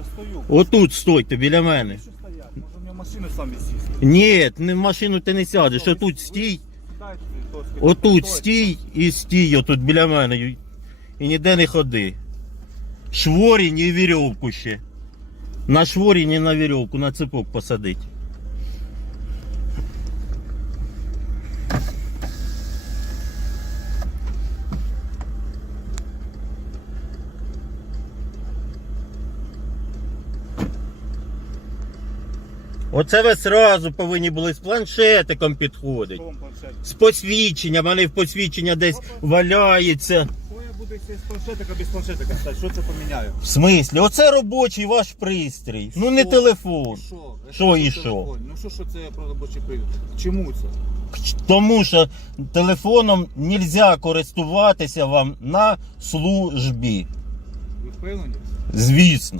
Я стою. Отут стойте біля мене. Що стоять? Може в нього машину самі сісти. Ні, не в машину ти не сядеш. Отут стій. Дайте доски. Отут стій і стій отут біля мене. І- ніде не ходи. Шворінь і вірьовку ще. На шворінь і на вірьовку, на цепок посадить. Оце ви сразу повинні були з планшетиком підходити. З посвідченням, а не в посвідчення десь валяється. Я буду з планшетика без планшетика стати? Що це поміняю? В смислі? Оце робочий ваш пристрій. Ну не Що? телефон. Що? Що і що? телефон? Ну що, що це про робочий привід? Чому це? Тому що телефоном нельзя користуватися вам на службі. Ви впевнені? Звісно.